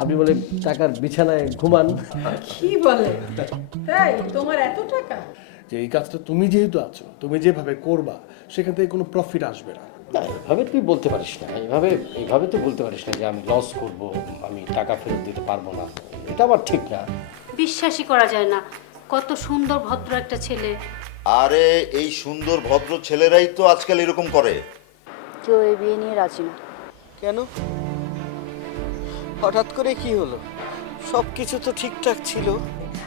আপনি বলে টাকার বিছানায় ঘুমান। কি বলে? তাই তোমার এত টাকা? যে এই কাজটা তুমি যেহেতু আছো, তুমি যেভাবে করবা সেখান থেকে কোনো প্রফিট আসবে না। না, এভাবে তুই বলতে পারিস না, এইভাবে তো বলতে পারিস না যে আমি লস করব, আমি টাকা ফেরত দিতে পারবো না। এটা আবার ঠিক না। বিশ্বাসই করা যায় না, কত সুন্দর ভদ্র একটা ছেলে। আরে এই সুন্দর ভদ্র ছেলেরাই তো আজকাল এরকম করে। কেউ এই বিয়ে নিয়ে রাজি না। কেন? হঠাৎ করে কি হলো? সব কিছু তো ঠিকঠাক ছিল।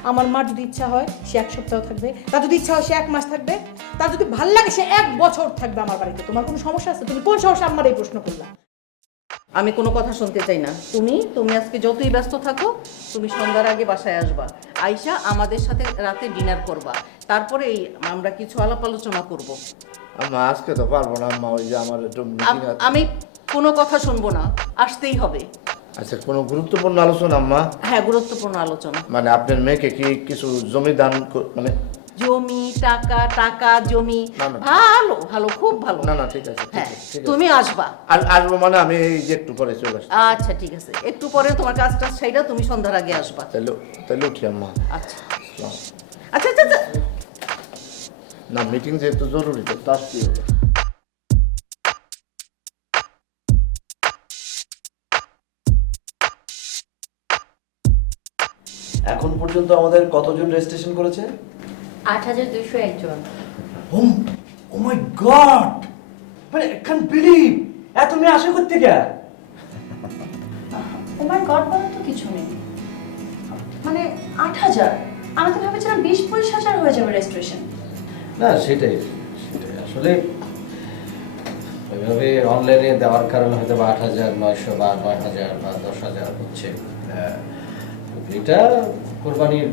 আমার মার যদি ইচ্ছা হয় সে 1 সপ্তাহ থাকবে, তার যদি ইচ্ছা হয় সে 1 মাস থাকবে, তার যদি ভাল লাগে সে 1 বছর থাকবে আমার বাড়িতে। তোমার কোনো সমস্যা আছে? তুমি কোন সাহসে আমার এই প্রশ্ন করলা? আমি কোনো কথা শুনতে চাই না। তুমি আজকে যতই ব্যস্ত থাকো, তুমি সন্ধ্যার আগে বাসায় আসবা, আইসা আমাদের সাথে রাতে ডিনার করবা, তারপরে আমরা কিছু আলাপ আলোচনা করব। আম্মা আজকে তো পারবো না আম্মা, ওই যে আমার একটু মিটিং আছে। আমি কোনো কথা শুনবো না, আসতেই হবে। আচ্ছা, কোনো গুরুত্বপূর্ণ আলোচনা আম্মা? হ্যাঁ, গুরুত্বপূর্ণ আলোচনা। মানে আপনার মেয়েকে কি কিছু জমি দান মানে? জমি, টাকা জমি। না, না। ভালো ভালো, খুব ভালো। না না, ঠিক আছে, ঠিক হ্যাঁ, আছে, ঠিক আছে। তুমি আসবা। আর আসবো মানে আমি এই যে একটু পরে চলে আসবো। আচ্ছা ঠিক আছে, একটু পরে তোমার কাজটা সেইটা তুমি সন্ধ্যার আগে আসবা। তাহলে উঠি আম্মা। আচ্ছা আসসালাম। আচ্ছা আচ্ছা আচ্ছা। না, মিটিং যেহেতু জরুরি তো আসতেই হবে। এখন পর্যন্ত আমাদের কতজন রেজিস্ট্রেশন করেছে? 8201 জন। ও মাই গড, মানে ক্যান বিলিভ এত মেয়ে আসে করতে গে। তোমার গড বলার তো কিছু নেই। মানে 8000, আমি তো ভেবেছিলাম 20-25 হাজার হয়ে যাবে রেজিস্ট্রেশন। না, সেটাই আসলে ওইভাবে অনলাইনে দেওয়ার কারণে হয়তো বা 8,900 বা 9,000 বা 10,000 হচ্ছে। এটা কোরবানির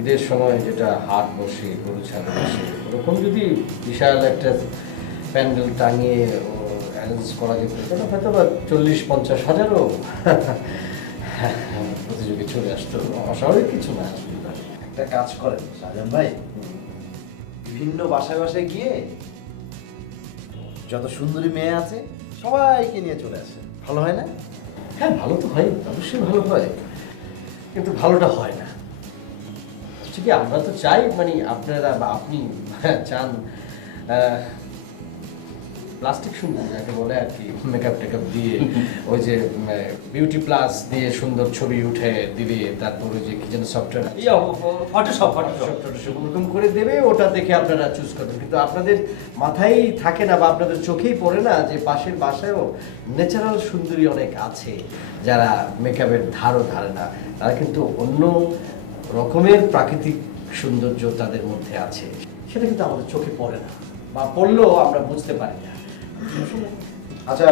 ঈদের সময় যেটা হাট বসে, গরু ছাগল বসে, ওরকম যদি বিশাল একটা প্যান্ডেল টাঙিয়ে অ্যারেঞ্জ করা যেত তাহলে হয়তো বা 40-50 হাজারও প্রতিযোগী চলে আসতো। অস্বাভাবিক কিছু না। একটা কাজ করেন শাহজাহান ভাই, বিভিন্ন বাসায় বাসায় গিয়ে যত সুন্দরী মেয়ে আছে সবাইকে নিয়ে চলে আসে, ভালো হয় না? হ্যাঁ, ভালো তো হয়, অবশ্যই ভালো হয়, কিন্তু ভালোটা হয় না। ঠিক আমরা তো চাই, মানে আপনারা বা আপনি চান প্লাস্টিক সুন্দর যাকে বলে আর কি, মেকআপ টেকআপ দিয়ে ওই যে বিউটি প্লাস দিয়ে সুন্দর ছবি উঠে দিবে, তারপর ওই যে কি যেন সফটওয়্যার ফটোশপ ওরকম করে দেবে, ওটা দেখে আপনারা চুজ করবেন। কিন্তু আপনাদের মাথায় থাকে না বা আপনাদের চোখেই পড়ে না যে পাশের বাসায়ও ন্যাচারাল সুন্দরী অনেক আছে যারা মেকআপের ধারও ধারে না, তারা কিন্তু অন্য রকমের প্রাকৃতিক সৌন্দর্য তাদের মধ্যে আছে, সেটা কিন্তু আমাদের চোখে পড়ে না বা পড়লেও আমরা বুঝতে পারি না। আচ্ছা,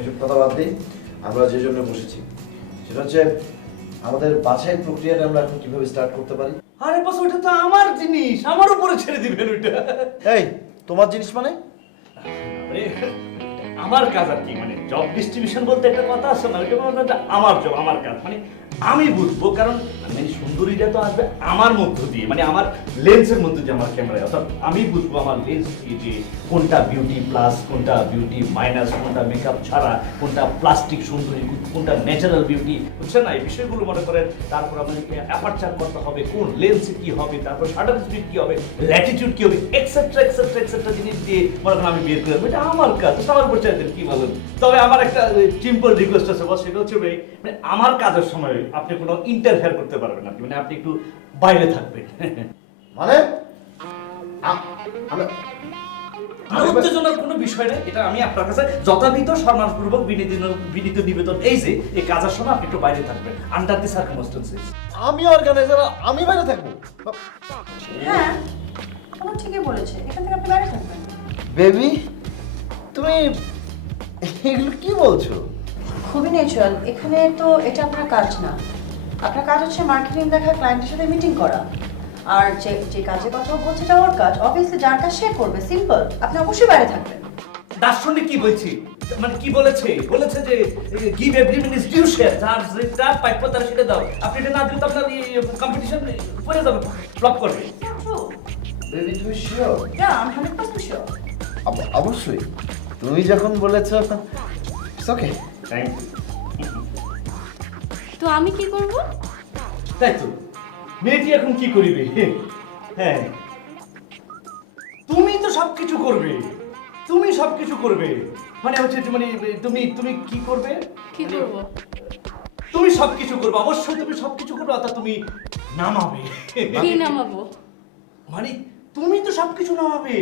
এসব কথা বাদ দিই, আমরা যে জন্য বসেছি সেটা হচ্ছে আমাদের বাছাই প্রক্রিয়াটা আমরা এখন কিভাবে স্টার্ট করতে পারি। আরে বস, ওটা তো আমার জিনিস, আমার উপরে ছেড়ে দিবেন ওইটা। এই তোমার জিনিস মানে? মানে আমার কাজ আর কি, মানে জব ডিস্ট্রিবিউশন বলতে একটা কথা আছে না, ওইটা মানে আমার জব, আমার কাজ, মানে আমি বুঝবো, কারণ মানে সুন্দরীটা তো আসবে আমার মধ্য দিয়ে, মানে আমার লেন্সের মধ্যে দিয়ে, আমার ক্যামেরায়, অর্থাৎ আমি বুঝবো আমার লেন্স দিয়ে যে কোনটা বিউটি প্লাস, কোনটা বিউটি মাইনাস, কোনটা মেকআপ ছাড়া, কোনটা প্লাস্টিক সুন্দরী, কোনটা ন্যাচারাল বিউটি, বুঝছেন না? এই বিষয়গুলো মনে করেন। তারপর আমাদেরকে অ্যাপারচার করতে হবে, কোন লেন্সে কি হবে, তারপর শাটার স্পিড কি হবে, ল্যাটিটিউড কি হবে, এক্সেট্রা এক্সেট্রা এক্সেট্রা জিনিস দিয়ে মনে করেন আমি বের করে দেবো। এটা আমার কাজ, আমার উপর চাই দেন, কি বলেন? তবে আমার একটা সিম্পল রিকোয়েস্ট আছে বস, সেটা হচ্ছে মানে আমার কাজের সময় আপনি কোনো ইন্টারফেয়ার করতে পারবেন না, মানে আপনি একটু বাইরে থাকবেন। মানে উত্তেজনার কোনো বিষয় নেই, এটা আমি আপনার কাছে যথাবিধ সম্মানপূর্বক বিনীত নিবেদন, এই যে এই কাজের সময় আপনি একটু বাইরে থাকবেন, আন্ডার দি সার্কামস্টেন্সেস। আমি অর্গানাইজার, আমি বাইরে থাকবো? হ্যাঁ, তোমার ঠিকই বলেছে, এখান থেকে আপনি বাইরে থাকবেন। বেবি, তুমি এগুলো কি বলছো? খুবই ন্যাচারাল। এখানে তো এটা আপনার কাজ না, আপনার কাজ হচ্ছে মার্কেটিং দেখা, ক্লায়েন্টের সাথে মিটিং করা। আর যে কাজের কথা বলছে এটা ওর কাজ, অবভিয়াসলি যার কাজ সে করবে, সিম্পল। আপনি অবশ্যই বাইরে থাকবেন। দার্শনিক কি বলছি, মানে কি বলেছে যে give every minute due share, যার যেটা প্রাপ্য তার সেটা দাও। আপনি এটা না দিলে তো আপনার কম্পিটিশন পড়ে যাবে, ফ্লপ করবে। বেবি, তুমি শিওর? Yeah, I'm 100% sure. অবশ্যই, তুমি যখন বলেছো, ওকে। Thank you. তো আমি কি করব? তাই তো, মেয়েটি এখন কি করিবে? হ্যাঁ, তুমি তো সবকিছু করবে, তুমি সবকিছু করবে, মানে হচ্ছে মানে তুমি তুমি কি করবে? কি করব? তুমি সবকিছু করবে, অবশ্যই তুমি সবকিছু করবে, অর্থাৎ তুমি নামাবে। কি নামাবো? মানে তুমি তো সবকিছু নামাবে,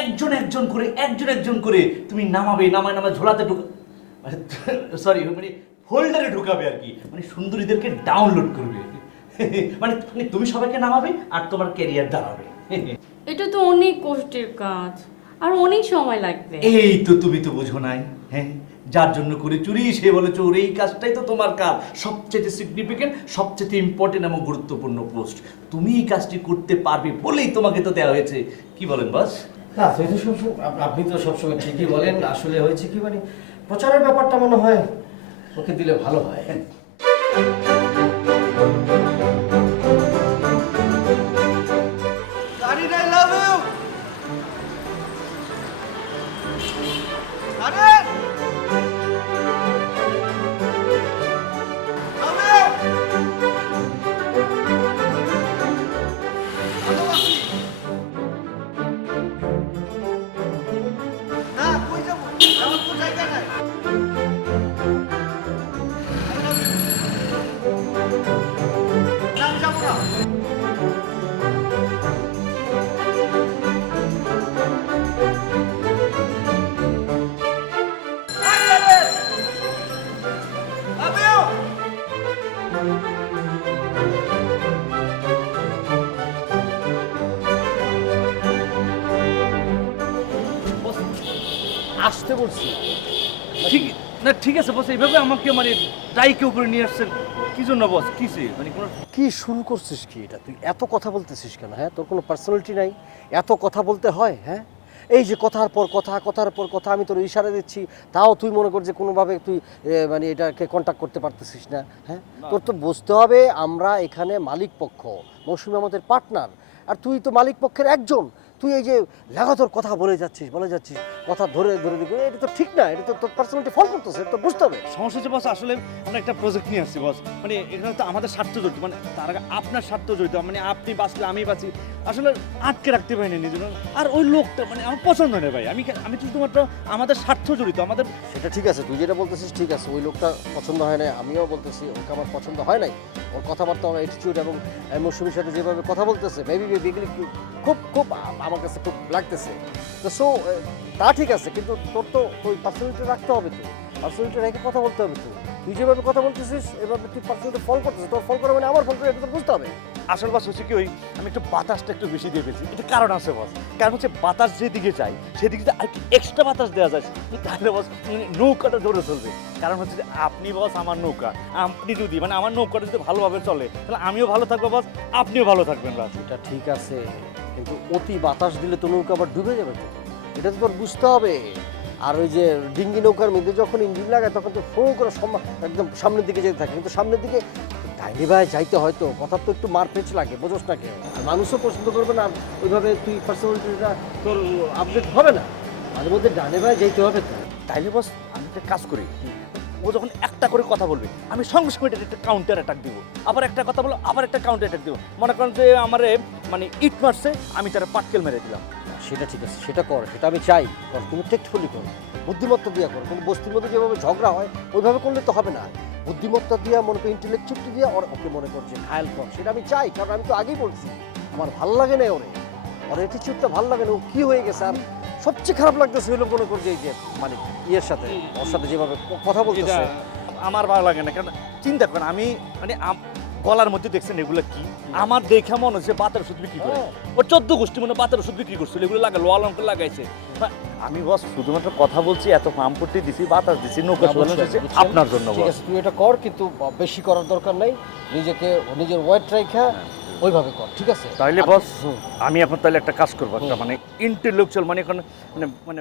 একজন একজন করে, একজন একজন করে তুমি নামাবে, নামায় ঝোলাতে সরি মানে ফোল্ডারে ঢুকাবে আর কি, মানে সুন্দরীদেরকে ডাউনলোড করবে। মানে তুমি সবাইকে নামাবে আর তোমার ক্যারিয়ার দাঁড়াবে। এটা তো অনেক কষ্টের কাজ, আর অনেক সময় লাগবে। এই তো তুমি তো বোঝো নাই, হ্যাঁ, যার জন্য করে চুরি সে বলে চোর, এই কাজটাই তো তোমার কাজ, সবচেয়ে সিগনিফিকেন্ট, সবচেয়ে ইম্পর্টেন্ট এবং গুরুত্বপূর্ণ পোস্ট। তুমি এই কাজটি করতে পারবে বলেই তোমাকে তো দেওয়া হয়েছে। কি বলেন বস? না তুই তো সবসময় আপনি তো সবসময় ঠিকই বলেন, আসলে হয়েছে কি মানে প্রচারের ব্যাপারটা মনে হয় ওকে দিলে ভালো হয়। আসতে বলছি। ঠিক না, ঠিক আছে বস, এইভাবে আমাকে মানে ডাইকে উপরে নিয়ে আসছেন কি জন্য বস? কিসে মানে কোনো কি শুরু করছিস কি এটা? তুই এত কথা বলতেছিস কেন? হ্যাঁ, তোর কোনো পার্সোনালিটি নাই? এত কথা বলতে হয়? হ্যাঁ, এই যে কথার পর কথা, কথার পর কথা, আমি তোর ইশারা দিচ্ছি, তাও তুই মনে কর যে কোনোভাবে তুই মানে এটাকে কন্ট্যাক্ট করতে পারতেছিস না। হ্যাঁ, তোর তো বুঝতে হবে আমরা এখানে মালিক পক্ষ, মৌসুমী আমাদের পার্টনার, আর তুই তো মালিক পক্ষের একজন। তুই এই যে লাগাতার কথা বলে যাচ্ছিস কথা ধরে ধরে দিকে, এটা তো ঠিক না, এটা তো তোর পার্সোনালিটি ফল করতেছে, এটা তো বুঝতে হবে। সমস্যা হচ্ছে বস, আসলে আমরা একটা প্রজেক্ট নিয়ে আসছি বস, মানে এখানে তো আমাদের স্বার্থ জড়িত, মানে তার আগে আপনার স্বার্থ জড়িত, মানে আপনি বাঁচলে আমি বাঁচি, আসলে আটকে রাখতে পারিনি নিজের। আর ওই লোকটা মানে আমার পছন্দ নেই ভাই, আমি শুধুমাত্র আমাদের স্বার্থ জড়িত, আমাদের। সেটা ঠিক আছে, তুই যেটা বলতেছিস ঠিক আছে, ওই লোকটা পছন্দ হয় না, আমিও বলতেছি ওকে আমার পছন্দ হয় নাই। ওর কথাবার্তা, ওর অ্যাটিটিউড এবং মৌসুমীর সাথে যেভাবে কথা বলতেছে, বেবি খুব খুব আমার কাছে খুব লাগতেছে। তো সো তা ঠিক আছে, কিন্তু তোর তো ওই পার্সোনালিটি রাখতে হবে, তো পার্সোনালিটি রেখে কথা বলতে হবে। তুই যেভাবে কথা বলতেছিস এভাবে তুই পার্সোনালিটি ফল করতেছিস, তোর ফল করে মানে আমার ফল করে, এটা তো বুঝতে হবে। আসল বস হচ্ছে কি, ওই আমি একটু বাতাসটা একটু বেশি দিয়ে ফেলছি, এটা কারণ আছে বস, কারণ হচ্ছে বাতাস যেদিকে যায় সেদিকে যদি আর কি এক্সট্রা বাতাস দেওয়া যায় তাহলে বস নৌকাটা জোরে চলবে। কারণ হচ্ছে যে আপনি বস আমার নৌকা, আপনি যদি মানে আমার নৌকাটা যদি ভালোভাবে চলে তাহলে আমিও ভালো থাকবো বস, আপনিও ভালো থাকবেন বস। এটা ঠিক আছে, কিন্তু অতি বাতাস দিলে তো নৌকা আবার ডুবে যাবে, তো এটা তো তোর বুঝতে হবে। আর ওই যে ডিঙ্গি নৌকার মধ্যে যখন ইঞ্জিন লাগায় তখন তো ফোঁ করে একদম সামনের দিকে যেতে থাকে, কিন্তু সামনের দিকে ডাইনি ভাই যাইতে হয়তো কথা তো একটু মারপেচ লাগে, বোঝোস না কেউ, আর মানুষও পছন্দ করবে না, আর ওইভাবে তুই পার্সোনালিটিটা তোর আপডেট হবে না, মাঝে মধ্যে ডানে ভাই যাইতে হবে তো। তাইলে বস আমি একটা কাজ করি, ও যখন একটা করে কথা বলবে আমি সঙ্গে সঙ্গে একটা কাউন্টার অ্যাটাক দিব, আবার একটা কথা বলো আবার একটা কাউন্টার অ্যাটাক দিব, মনে করেন যে আমারে মানে ইট মারছে আমি তারা পাটকেল মেরে দিলাম। সেটা ঠিক আছে, সেটা কর, সেটা আমি চাই কর, তুমি টেকটফুলি করো, বুদ্ধিমত্তা দিয়া করো, কিন্তু বস্তির মধ্যে যেভাবে ঝগড়া হয় ওইভাবে করলে তো হবে না। বুদ্ধিমত্তা দিয়া মনে করি, ইন্টেলেকচুয়ালিটি দিয়া ওকে মনে করছে ঘায়াল কর, সেটা আমি চাই, কারণ আমি তো আগেই বলছি আমার ভাল লাগে না ওর অ্যাটিটিউডটা ভাল লাগে না, ও কী হয়ে গেছে। আর সবচেয়ে খারাপ লাগতেছে হইলো মনে করছে এই যে মানে ইয়ের সাথে, ওর সাথে যেভাবে কথা বলতেছে আমার ভালো লাগে না, কারণ চিন্তা করেন আমি মানে গলার মধ্যে দেখছেন এগুলো কি, আমার দেখা মনে হচ্ছে বাতের ওষুধ বিক্রি করে, ও 14 গোষ্ঠী মানে বাতের ওষুধ বিক্রি করছিল, এগুলো লাগালো অলঙ্ক লাগাইছে। আমি বস শুধুমাত্র কথা বলছি, এত পাম্পটি দিছি, বাতাস দিছি, নৌকা চালাচ্ছি আপনার জন্য। ঠিক আছে, তুই এটা কর, কিন্তু বেশি করার দরকার নাই, নিজেকে নিজের ওয়েট রাখা ওইভাবে কর, ঠিক আছে? তাইলে বস আমি এখন তাহলে একটা কাজ করবো, একটা মানে ইন্টেলেকচুয়াল মানে এখন মানে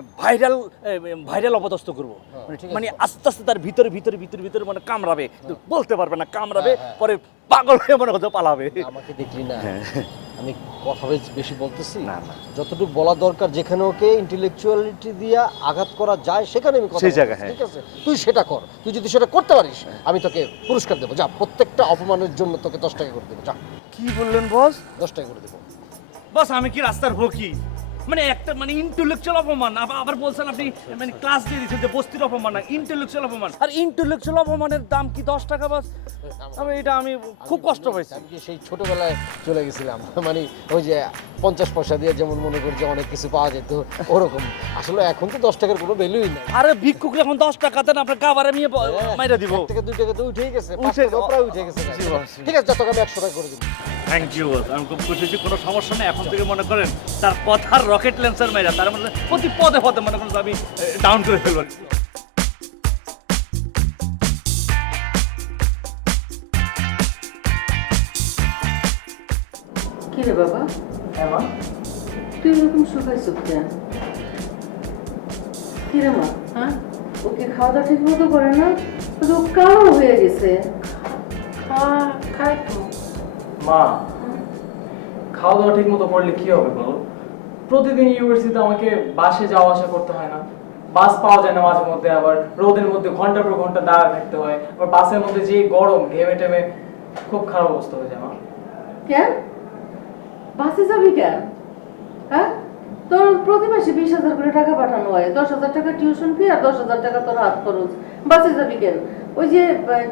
ভাইরাল অপদস্থ করবো, ঠিক আছে। মানে আস্তে আস্তে তার ভিতরে ভিতরে ভিতরে ভিতরে মানে কামড়াবে, বলতে পারবে না, কামড়াবে, পরে পাগল হয়ে মনে হচ্ছে পালাবে। আমাকে দেখলি না আমি কথা বেশি বলতেছি না, না। যতটুকু বলা দরকার, যেখানে ওকে ইন্টেলেকচুয়ালিটি দিয়ে আঘাত করা যায় সেখানে আমি কথা সেই বলতেছি, জায়গায়, হ্যাঁ। ঠিক আছে? তুই সেটা কর, তুই যদি সেটা করতে পারিস আমি তোকে পুরস্কার দেবো। যা, প্রত্যেকটা অপমানের জন্য তোকে 10 টাকা করে দেবো। যা, কি বললেন বস? 10 টাকা করে দেবো। বস আমি কি রাস্তার ভোকি? মানে একটা মানে ইন্টেলেকচুয়াল অপমান, আবার বলছেন আপনি মানে ক্লাস দিয়ে দিচ্ছেন যে বস্তির অপমান না, ইন্টেলেকচুয়াল অপমান। আর ইন্টেলেকচুয়াল অপমানের দাম কি 10 টাকা বস? আমি খুব কষ্ট পাইছি। আমি কি সেই ছোটবেলায় চলে গেছিলাম, মানে ওই যে 50 পয়সা দিয়ে যেমন মনে করি যে অনেক কিছু পাওয়া যেত ওরকম। আসলে এখন তো 10 টাকার কোনো ভ্যালুই নেই। আরে ভিক্ষুকরা এখন 10 টাকা দেন, আপনার গাবারে নিয়ে মাইরা দিব। 1 টাকা 2 টাকা তো উঠেই গেছে, 5 টাকা প্রায় উঠে গেছে। ঠিক আছে, যত আমি 100 টাকা করে দিব। থ্যাংক ইউ বস, আমি খুব খুশি হয়েছি। কোনো সমস্যা নেই, এখন থেকে মনে করেন তার কথার রকেট ল্যান্সার মাইরা তার মধ্যে প্রতি পদে পদে মনে করেন আমি ডাউন করে ফেলবো। কি রে বাবা, তুই এরকম শুকাইছ কেন? কি রে মা, হ্যাঁ? ওকে খাওয়া দাওয়া ঠিক মতো করে না, ও কালো হয়ে গেছে। খায় তো মা, খাওয়া দাওয়া ঠিক মতো করলে কি হবে বলো? প্রতিদিন ইউনিভার্সিটিতে আমাকে বাসে যাওয়া আসা করতে হয় না, বাস পাওয়া যায় না মাঝে মধ্যে, আবার রোদের মধ্যে ঘন্টার পর ঘন্টা দাঁড়া থাকতে হয়, আবার বাসের মধ্যে যে গরম ঘেমে টেমে খুব খারাপ অবস্থা হয়ে যায় মা। কেন বাসে যাবি কেন? হ্যাঁ, তোর প্রতি মাসে 20,000 করে টাকা পাঠানো হয়, 10,000 টাকা টিউশন ফি আর 10,000 টাকা তোর হাত খরচ। বাসে যাবি কেন? ওই যে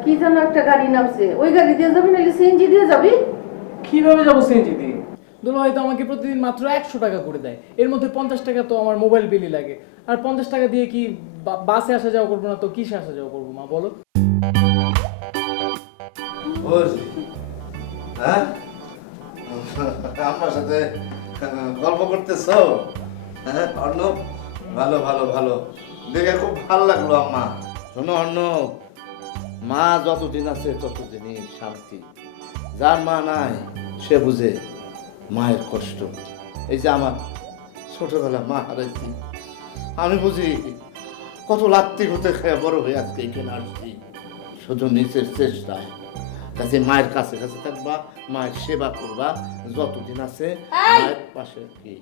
কি যেন একটা গাড়ি নামছে, ওই গাড়ি দিয়ে যাবি, নাহলে সিএনজি দিয়ে যাবি। কিভাবে যাবো সিএনজি দিয়ে? দুলা হয়তো আমাকে প্রতিদিন মাত্র 100 টাকা করে দেয়, এর মধ্যে 50 টাকা তো আমার মোবাইল বিলই লাগে, আর 50 টাকা দিয়ে কি বাসে আসা যাওয়া করবো না তো কিসে আসা যাওয়া করবো মা বলো? হ্যাঁ আমার সাথে গল্প করতেছ? হ্যাঁ অর্ণব, ভালো ভালো ভালো, দেখে খুব ভালো লাগলো আম্মা। শোনো অর্ণব, মা যতদিন আছে ততদিনই শান্তি। যার মা নাই সে বুঝে মায়ের কষ্ট। এই যে আমার ছোটবেলা মা হারাইছি, আমি বুঝি কত লাত্তি হতে খেয়ে বড় হয়ে আজকে এখানে আসছি। শুধু নিজের চেষ্টায় কাছে মায়ের কাছে কাছে থাকবা, মায়ের সেবা করবা যতদিন আছে মায়ের পাশে। কি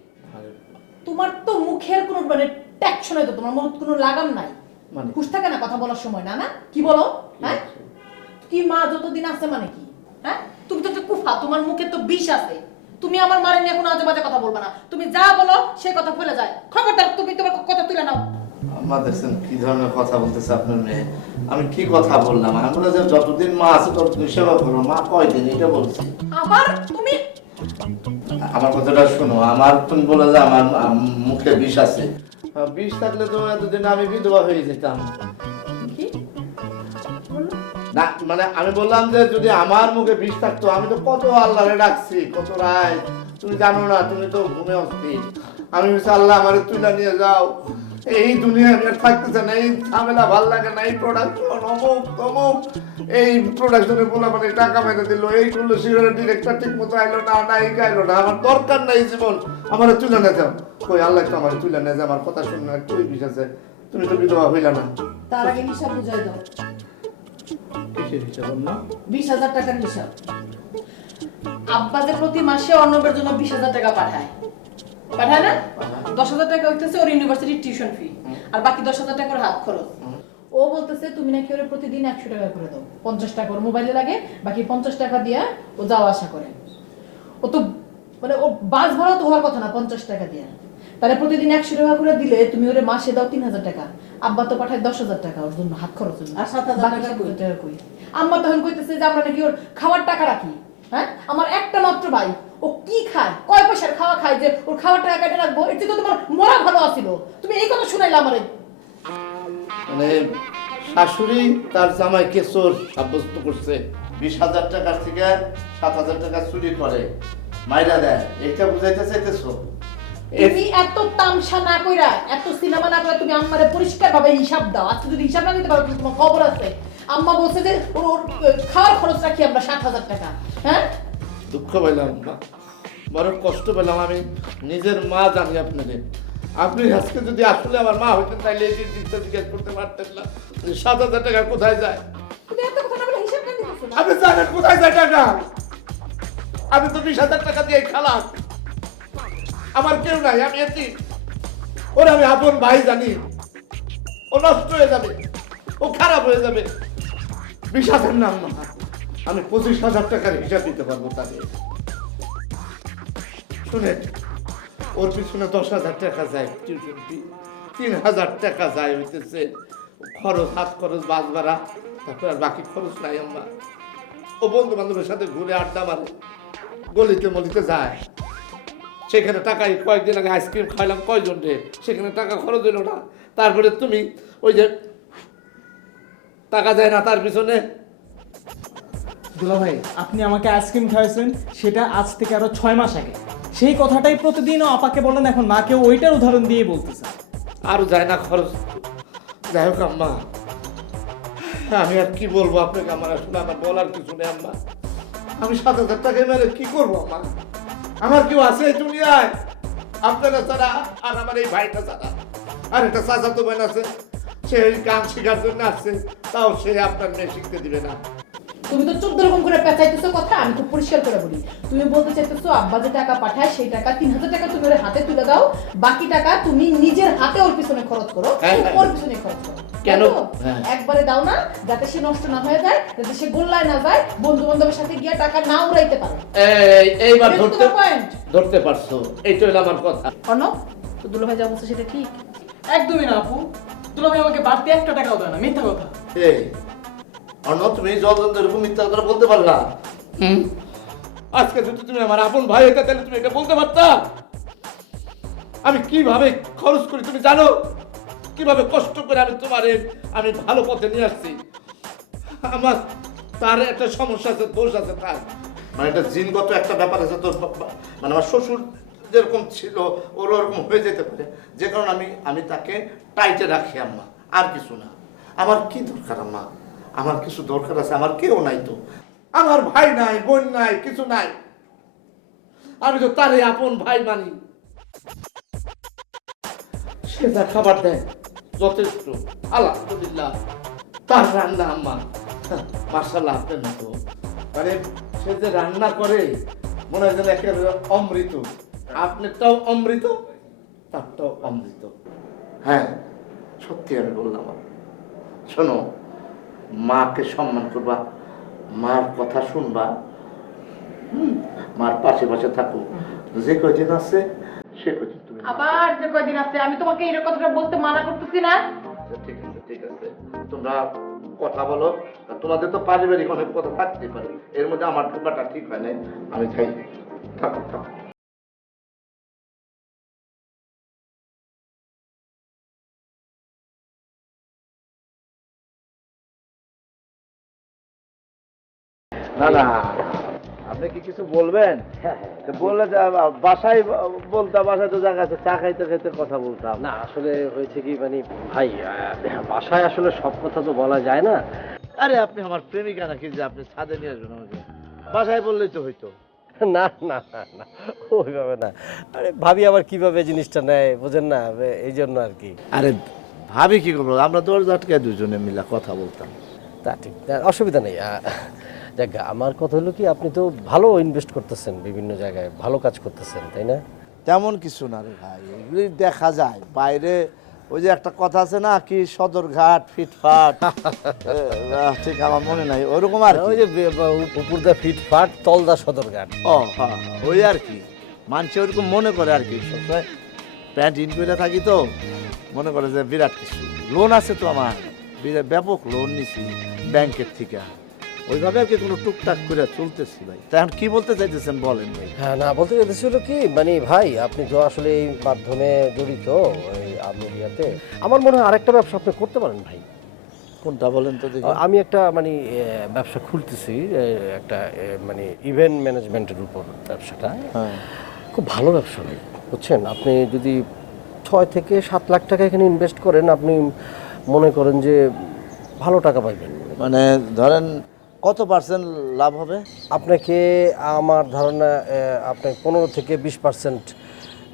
তোমার তো মুখের কোনো মানে ট্যাকশন নাই, তো তোমার মুখে কোনো লাগাম নাই, মানে খুশ থাকে না কথা বলার সময়, না না কি বলো? হ্যাঁ, কি মা যতদিন আছে মানে কি? হ্যাঁ, তুমি তো একটা কুফা, তোমার মুখে তো বিষ আছে। তুমি আমার মারে নিয়ে কোনো আজে বাজে কথা বলবা না, তুমি যা বলো সে কথা ফেলে যায়। খবরদার তুমি তোমার কথা তুলে নাও। আম্মা দেখছেন কি ধরনের কথা বলতেছে আপনার মেয়ে? আমি কি কথা বললাম? আমি বলে যে যতদিন মা আছে ততদিন সেবা করো। মা কয়দিন এটা বলছি? আবার তুমি আমার কথাটা শোনো। আমার তুমি বলে যে আমার মুখে বিষ আছে, বিষ থাকলে তো এতদিন আমি বিধবা হয়ে যেতাম। কি না মানে আমি বললাম যে যদি আমার মুখে বিষ থাকতো, আমি তো কত আল্লাহরে ডাকছি, কত রায়। তুমি জানো না, তুমি তো ঘুমে অস্থির। আমি বলছি আল্লাহ আমার তুইলা নিয়ে যাও, এই দুনিয়ায় আমি আর থাকতেছে না, এই ঝামেলা ভাল লাগে না, এই প্রোডাকশন অমুক তমুক, এই প্রোডাকশনে বলে মানে টাকা মেরে দিল, এই করলো, সিরিয়ালের ডিরেক্টর ঠিক মতো আইলো না, নায়িক আইলো না, আমার দরকার নাই জীবন, আমার তুলে নিয়ে যাও। কই আল্লাহ তো আমার তুলে নিয়ে যাও, আমার কথা শুনে না, তুই বিষ আছে, তুমি তো বিধবা হইলা না। তার আগে হিসাব বুঝাই দাও। কিসের হিসাব না? 20,000 টাকার হিসাব। আব্বা যে প্রতি মাসে অর্ণবের জন্য 20,000 টাকা পাঠায় না? 10,000 টাকা হইতেছে ওর ইউনিভার্সিটির টিউশন ফি, আর বাকি 10,000 টাকার হাত খরচ। ও বলতেছে তুমি নাকি ওরে প্রতিদিন 100 টাকা করে দাও, 50 টাকা ওর মোবাইলে লাগে, বাকি 50 টাকা দিয়ে ও যাওয়া আসা করে। ও তো মানে ও বাস ভাড়া তো হওয়ার কথা না 50 টাকা দিয়ে, তাহলে প্রতিদিন 100 টাকা করে দিলে তুমি ওরে মাসে দাও 3,000 টাকা, আব্বা তো পাঠায় 10,000 টাকা ওর জন্য হাত খরচ, আর 7,000 টাকা কই? আম্মা তখন কইতেছে যে আমরা নাকি ওর খাওয়ার টাকা রাখি। হ্যাঁ, আমার একটা মাত্র ভাই, ও কি খায়, কয় পয়সার খাওয়া খায় যে ওর খাওয়ার টাকা কেটে রাখবো? এর থেকে তোমার মরা ভালো আছিল। তুমি এই কথা শুনাইলা আমারে। মানে শাশুড়ি তার জামাইকে চোর সাব্যস্ত করছে, 20,000 টাকার থেকে 7,000 টাকা চুরি করে মাইরা দেয়, এটা বুঝাইতে চাইতেছো? তুমি এত তামসা না কইরা, এত সিনেমা না করে তুমি আম্মারে পরিষ্কার ভাবে হিসাব দাও। আজকে যদি হিসাব না দিতে পারো তোমার খবর আছে। আম্মা বলছে যে ওর খাওয়ার খরচ রাখি আমরা 7,000 টাকা। হ্যাঁ, দুঃখ পেলাম না, বড় কষ্ট পেলাম। আমি নিজের মা জানি আপনাদের। আপনি আজকে যদি আসলে আমার মা হইতেন তাইলে এই জিনিসটা জিজ্ঞেস করতে পারতেন না যে 7,000 টাকা কোথায় যায়। তুমি এত কথা না বলে হিসাব কেন দিতেছো না? আপনি জানেন কোথায় যায় টাকা? আমি তো 20,000 টাকা দিয়ে খালাস। আমার কেউ নাই, আমি এতিম। ওর আমি আপন ভাই জানি। ও নষ্ট হয়ে যাবে, ও খারাপ হয়ে যাবে। 20,000 নাম না, আমি 25,000 টাকার হিসাব দিতে পারবো তাকে। শুনে ওর পিছনে 10,000 টাকা যায় টিউশন ফি, 3,000 টাকা যায় হইতেছে খরচ, হাত খরচ, বাস ভাড়া, তারপর আর বাকি খরচ নাই আম্মা। ও বন্ধু বান্ধবের সাথে ঘুরে আড্ডা মারে, গলিতে মলিতে যায়, সেখানে টাকায় কয়েকদিন আগে আইসক্রিম খাইলাম কয়জন রে, সেখানে টাকা খরচ হইল না। তারপরে তুমি ওই যে টাকা যায় না তার পিছনে। দুলা ভাই, আপনি আমাকে আইসক্রিম খাওয়াইছেন সেটা আজ থেকে আরো 6 মাস আগে। সেই কথাটাই প্রতিদিনও আপাকে বলেন, এখন মাকে ওইটার উদাহরণ দিয়ে বলতেছেন। আরো যায় না খরচ। যাই হোক আম্মা, আমি আর কি বলবো আপনাকে, আমার আসলে আমার বলার কিছু নেই আম্মা। আমি 7,000 টাকা মেরে কি করবো আম্মা? আমার কেউ আছে এই দুনিয়ায় আপনারা ছাড়া, আর আমার এই ভাইটা ছাড়া? আর একটা চাচাতো বোন আছে, সে গান শেখার জন্য আসছে, তাও সে আপনার মেয়ে শিখতে দিবে না। তুমি তো 14 রকম করে পেঁচাইতেছো কথা। আমি খুব পরিষ্কার করে বলি, তুমি বলতে চাইতেছো আব্বা যে টাকা পাঠায় সেই টাকা 3,000 টাকা তুমি ওর হাতে তুলে দাও, বাকি টাকা তুমি নিজের হাতে ওর পিছনে খরচ করো। ওর পিছনে খরচ করো কেন? একবারে দাও না, যাতে সে নষ্ট না হয়ে যায়, যাতে সে গোল্লায় না যায়, বন্ধু বান্ধবের সাথে গিয়ে টাকা না উড়াইতে পারে। এইবার এটা তো তোমার point। ধরতে পারছো, এইটা হলো আমার কথা। অর্ণব, তো দুলা ভাই যা বলছে সেটা ঠিক? একদমই না আপু, দুলা ভাই আমাকে বাড়তি 1 টাকাও দেয় না, মিথ্যা কথা। এই অর্ণব, তুমি জলদন্ত এরকম মিথ্যা কথা বলতে পারলা? আজকে যদি তুমি আমার আপন ভাই হইতা তাহলে তুমি এটা বলতে পারতা? আমি কিভাবে খরচ করি তুমি জানো? কিভাবে কষ্ট করে আমি আমি ভালো পথে নিয়ে আসছি। আমার তার একটা সমস্যা আছে, দোষ আছে তার, মানে একটা জিনগত একটা ব্যাপার আছে। তোর মানে আমার শ্বশুর যেরকম ছিল ওর ওরকম হয়ে যেতে পারে, যে কারণে আমি তাকে টাইটে রাখি আম্মা, আর কিছু না। আমার কি দরকার আম্মা? আমার কিছু দরকার আছে? আমার কেউ নাই তো, আমার ভাই নাই, বোন নাই, কিছু নাই। আমি তো তারে আপন ভাই মানি। সে যা খাবার দেয় যথেষ্ট, আলহামদুলিল্লাহ। তার রান্না আম্মা মাশাআল্লাহ আপনার মতো, মানে সে যে রান্না করে মনে হয় যেন একেবারে অমৃত। আপনারটাও অমৃত, তারটাও অমৃত। হ্যাঁ, সত্যি আমি বললাম। শোনো, মাকে সম্মান করবা, মার কথা শুনবা, মার পাশে পাশে থাকো। যে কয়দিন আছে সে কয়দিন তুমি। আবার যে কয়দিন আছে, আমি তোমাকে এই কথাটা বলতে মানা করতেছি না। ঠিক আছে, ঠিক আছে, তোমরা কথা বলো। তোমাদের তো পারিবারিক অনেক কথা থাকতে পারে, এর মধ্যে আমার ঢোকাটা ঠিক হয় নাই। আমি খাই, থাকো থাকো। না না, আপনি কি কিছু বলবেন? বললে বাসায় বলতাম, বাসায় তো জায়গা আছে, চা খাইতে খাইতে কথা বলতাম। না আসলে হয়েছে কি, মানে ভাই বাসায় আসলে সব কথা তো বলা যায় না। আরে আপনি আমার প্রেমিকা নাকি যে আপনি ছাদে নিয়ে আসবেন আমাকে? বাসায় বললেই তো হইতো। না না না না, ওইভাবে না। আরে ভাবি আবার কিভাবে জিনিসটা নেয় বোঝেন না, এই জন্য আর কি। আরে ভাবি কি করবো, আমরা দরজা আটকায় দুজনে মিলে কথা বলতাম। তা ঠিক, অসুবিধা নেই। দেখ, আমার কথা হলো কি, আপনি তো ভালো ইনভেস্ট করতেছেন, বিভিন্ন জায়গায় ভালো কাজ করতেছেন, তাই না? তেমন কিছু না রে ভাই, এগুলি দেখা যায় বাইরে। ওই যে একটা কথা আছে না, কি সদরঘাট ফিটফাট, ঠিক আমার মনে নাই, ওইরকম আর ওই যে উপর দা ফিটফাট, তল দা সদরঘাট। ও হ্যাঁ, ওই আর কি মানুষ ওইরকম মনে করে আর কি। সবসময় প্যান্ট ইন করে থাকি তো মনে করে যে বিরাট কিছু। লোন আছে তো আমার, ব্যাপক লোন নিছি ব্যাংকের থেকে, ওইভাবে আর কি কোনো টুকটাক করে চলতেছি ভাই। তা এখন কি বলতে চাইতেছেন বলেন ভাই? হ্যাঁ, না বলতে চাইতেছিল কি, মানে ভাই আপনি তো আসলে এই মাধ্যমে জড়িত, এই মিডিয়াতে, আমার মনে হয় আরেকটা ব্যবসা আপনি করতে পারেন ভাই। কোনটা বলেন তো দেখি? আমি একটা মানে ব্যবসা খুলতেছি, একটা মানে ইভেন্ট ম্যানেজমেন্টের উপর ব্যবসাটা। হ্যাঁ, খুব ভালো ব্যবসা ভাই, বুঝছেন? আপনি যদি 6 থেকে 7 লাখ টাকা এখানে ইনভেস্ট করেন, আপনি মনে করেন যে ভালো টাকা পাইবেন। মানে ধরেন কত পার্সেন্ট লাভ হবে? আপনাকে আমার ধারণা আপনাকে 15 থেকে 20%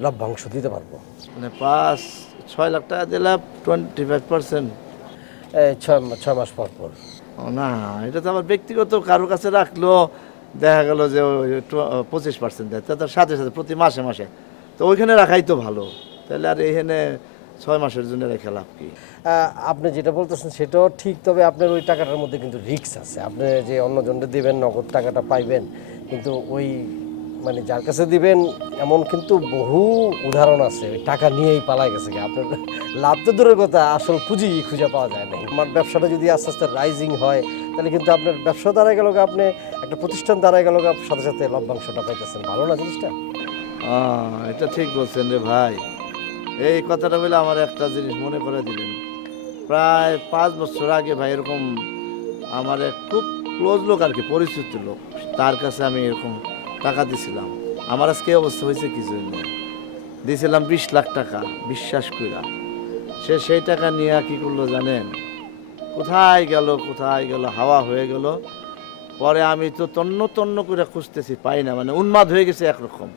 লভ্যাংশ দিতে পারবো। মানে 5-6 লাখ টাকা দিলে 25%? 6 মাস পর পর। না, এটা তো আমার ব্যক্তিগত কারোর কাছে রাখলো দেখা গেল যে 25% দেয়, তার সাথে সাথে প্রতি মাসে মাসে, তো ওইখানে রাখাই তো ভালো। তাহলে আর এখানে 6 মাসের জন্য রেখে লাভ কি? আপনি যেটা বলতেছেন সেটাও ঠিক, তবে আপনার ওই টাকাটার মধ্যে কিন্তু রিস্ক আছে। আপনি যে অন্যজনকে দিবেন নগদ টাকাটা পাইবেন, কিন্তু ওই মানে যার কাছে দিবেন এমন কিন্তু বহু উদাহরণ আছে ওই টাকা নিয়েই পালাই গেছে। আপনার লাভ তো দূরের কথা, আসল পুঁজি খুঁজে পাওয়া যায় না। আমার ব্যবসাটা যদি আস্তে আস্তে রাইজিং হয় তাহলে কিন্তু আপনার ব্যবসা দাঁড়ায় গেল, আপনি একটা প্রতিষ্ঠান দাঁড়ায় গেল, সাথে সাথে লভ্যাংশটা পাইতেছেন। ভালো না জিনিসটা? এটা ঠিক বলছেন রে ভাই। এই কথাটা বলে আমার একটা জিনিস মনে করে দিলেন। প্রায় 5 বছর আগে ভাই এরকম আমার এক খুব ক্লোজ লোক আর কি, পরিচিত লোক, তার কাছে আমি এরকম টাকা দিছিলাম। আমার আজকে এই অবস্থা হয়েছে কি জন্য, দিয়েছিলাম 20 লাখ টাকা বিশ্বাস কইরা। সে সেই টাকা নিয়ে কি করলো জানেন? কোথায় গেল, হাওয়া হয়ে গেল। পরে আমি তো তন্ন তন্ন করে খুঁজতেছি, পাই না, মানে উন্মাদ হয়ে গেছে একরকম।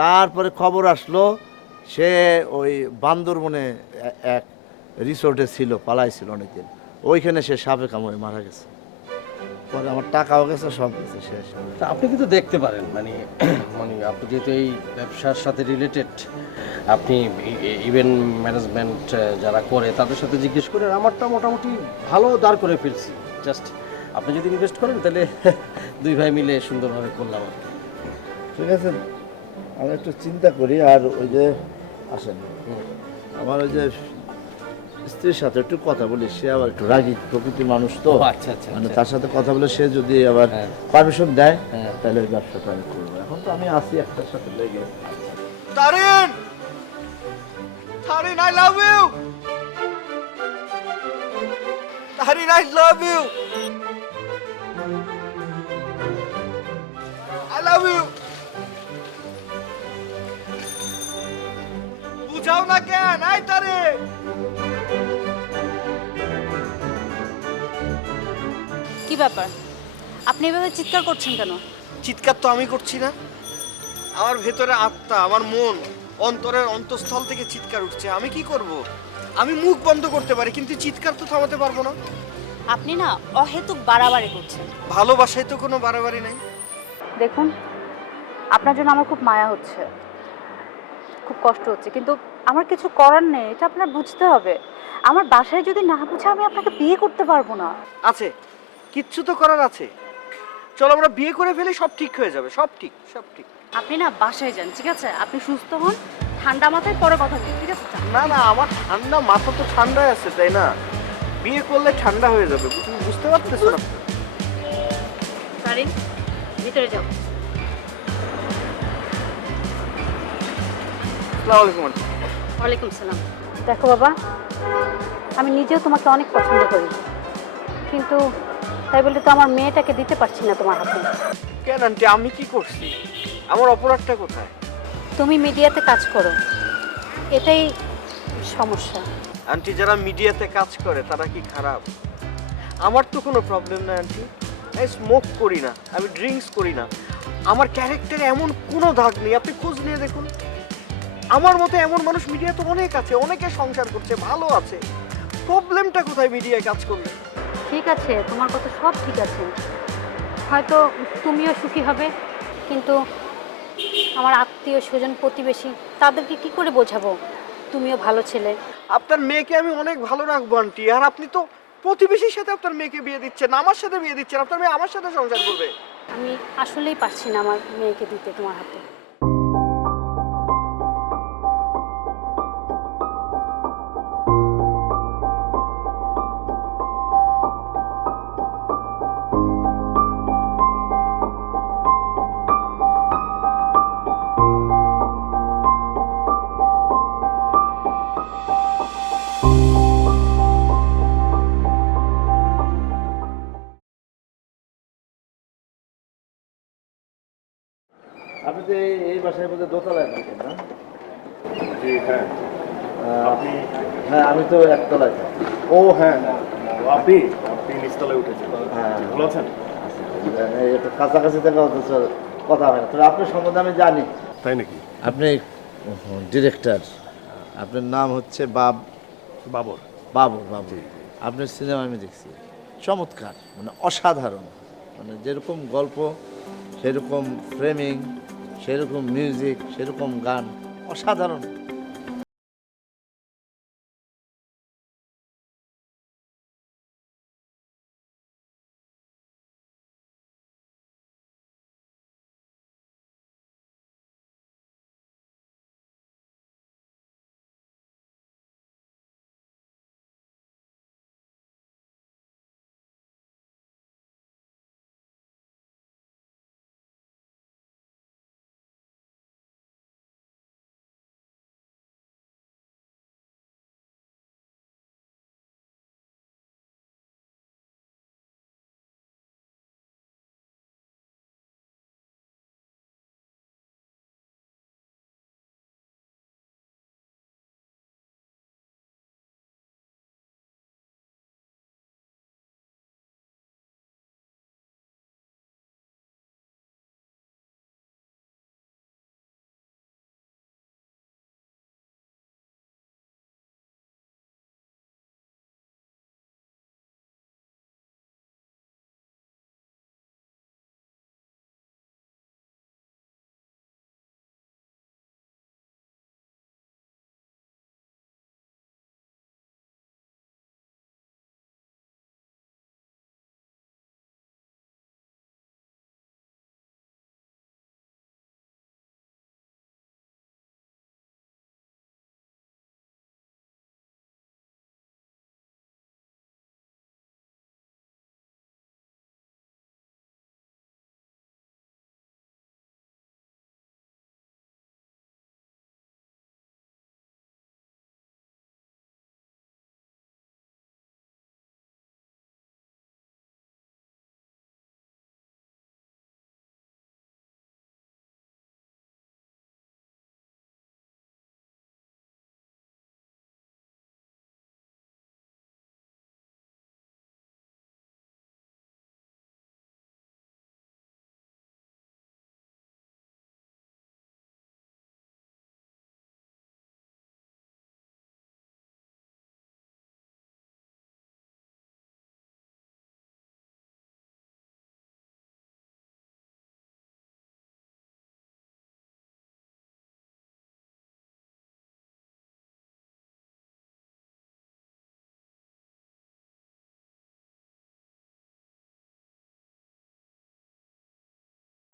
তারপরে খবর আসলো সে ওই বান্দরবনে এক রিসোর্টে ছিল, পালাইছিল অনেকদিন, ওইখানে সে সাপে কামড়ে মারা গেছে। পরে আমার টাকাও গেছে, সব গেছে শেষ। তা আপনি কিন্তু দেখতে পারেন মানে আপনি যেহেতু এই ব্যবসার সাথে রিলেটেড, আপনি ইভেন্ট ম্যানেজমেন্ট যারা করে তাদের সাথে জিজ্ঞেস করে আমারটা মোটামুটি ভালো দাঁড় করে ফেলছি। জাস্ট আপনি যদি ইনভেস্ট করেন তাহলে 2 ভাই মিলে সুন্দরভাবে করলাম আর কি। ঠিক আছে, আমি একটু চিন্তা করি। আর ওই যে আসেন, আমার ওই যে স্ত্রীর সাথে একটু কথা বলি, সে আবার একটু রাগী প্রকৃতির মানুষ তো। আচ্ছা আচ্ছা, মানে তার সাথে কথা বলে সে যদি আবার পারমিশন দেয় তাহলে ওই ব্যবসাটা আমি করবো। এখন তো আমি আছি একটার সাথে লেগে। Tarin, Tarin, I love you. Tarin, I love you. I love you. বুঝাও না কেন? আই তারিন। কি ব্যাপার, আপনি এভাবে চিৎকার করছেন কেন? চিৎকার তো আমি করছি না, আমার ভেতরে আত্মা, আমার মন, অন্তরের অন্তঃস্থল থেকে চিৎকার উঠছে। আমি কি করব? আমি মুখ বন্ধ করতে পারি, কিন্তু চিৎকার তো থামাতে পারবো না। আপনি না অহেতুক বাড়াবাড়ি করছেন। ভালোবাসায় তো কোনো বাড়াবাড়ি নাই। দেখুন, আপনার জন্য আমার খুব মায়া হচ্ছে, খুব কষ্ট হচ্ছে, কিন্তু আমার কিছু করার নেই, এটা আপনার বুঝতে হবে। আমার বাসায় যদি না বুঝে আমি আপনাকে বিয়ে করতে পারবো না। আছে, কিচ্ছু তো করার আছে। চলো আমরা বিয়ে করে ফেলি, সব ঠিক হয়ে যাবে। সব ঠিক, সব ঠিক। আপনি না বাসায় যান, ঠিক আছে? আপনি সুস্থ হন, ঠান্ডা মাথায় পরে কথা বলি, ঠিক আছে? না না, আমার ঠান্ডা মাথা তো ঠান্ডায় আছে, তাই না? বিয়ে করলে ঠান্ডা হয়ে যাবে, তুমি বুঝতে পারতেছো না? তারিন, ভিতরে যাও। আসসালামু আলাইকুম আন্টি। ওয়ালাইকুম সালাম। দেখো বাবা, আমি নিজেও তোমাকে অনেক পছন্দ করি, কিন্তু তাই বলে তো আমার মেয়েটাকে দিতে পারছি না তোমার হাতে। কেন আন্টি, আমি কি করছি? আমার অপরাধটা কোথায়? তুমি মিডিয়াতে কাজ করো, এটাই সমস্যা। আন্টি, যারা মিডিয়াতে কাজ করে তারা কি খারাপ? আমার তো কোনো প্রবলেম না আন্টি। আমি স্মোক করি না, আমি ড্রিঙ্কস করি না, আমার ক্যারেক্টারে এমন কোনো দাগ নেই। আপনি খোঁজ নিয়ে দেখুন, আমার মতো এমন মানুষ মিডিয়াতে অনেক আছে, অনেকে সংসার করছে, ভালো আছে। প্রবলেমটা কোথায় মিডিয়ায় কাজ করলে? ঠিক আছে, তোমার কথা সব ঠিক আছে, হয়তো তুমিও সুখী হবে, কিন্তু আমার আত্মীয় স্বজন প্রতিবেশী তাদেরকে কি করে বোঝাবো তুমিও ভালো ছেলে? আপনার মেয়েকে আমি অনেক ভালো রাখবো আন্টি, আর আপনি তো প্রতিবেশীর সাথে আপনার মেয়েকে বিয়ে দিচ্ছেন, আমার সাথে বিয়ে দিচ্ছেন। আপনার মেয়ে আমার সাথে সংসার করবে। আমি আসলেই পারছি না আমার মেয়েকে দিতে তোমার হাতে। আপনি তো এই বাসায় বলতে দোতলায় থাকেন না? জি হ্যাঁ। হ্যাঁ, আমি তো একতলায় থাকি। ও হ্যাঁ, আপনি নিচতলায় উঠেছেন। হ্যাঁ, ভালো আছেন? একটু কাছাকাছি থেকে অথচ কথা হয় না। তবে আপনার সম্বন্ধে আমি জানি। তাই নাকি? আপনি ডিরেক্টর, আপনার নাম হচ্ছে বাবর। বাবর। আপনার সিনেমা আমি দেখছি, চমৎকার, মানে অসাধারণ, মানে যেরকম গল্প সেরকম ফ্রেমিং, সেরকম মিউজিক, সেরকম গান, অসাধারণ।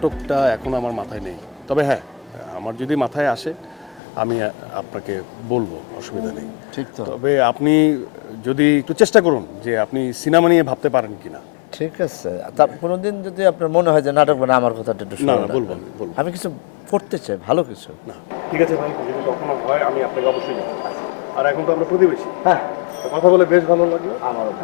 নাটকটা এখন আমার মাথায় নেই, তবে হ্যাঁ, আমার যদি মাথায় আসে আমি আপনাকে বলবো, অসুবিধা নেই। ঠিক তো? তবে আপনি যদি একটু চেষ্টা করুন যে আপনি সিনেমা নিয়ে ভাবতে পারেন কিনা। ঠিক আছে, তা কোনোদিন যদি আপনার মনে হয় যে নাটক বানা, আমার কথাটা একটু না, শুনুন। বলবো। আমি কিছু করতে চাই, ভালো কিছু। না, ঠিক আছে ভাই, যদি কখনো হয় আমি আপনাকে অবশ্যই জানাবো। আর এখন তো আমরা প্রতিবেশী। হ্যাঁ, কথা বলে বেশ ভালো লাগলো আমারও।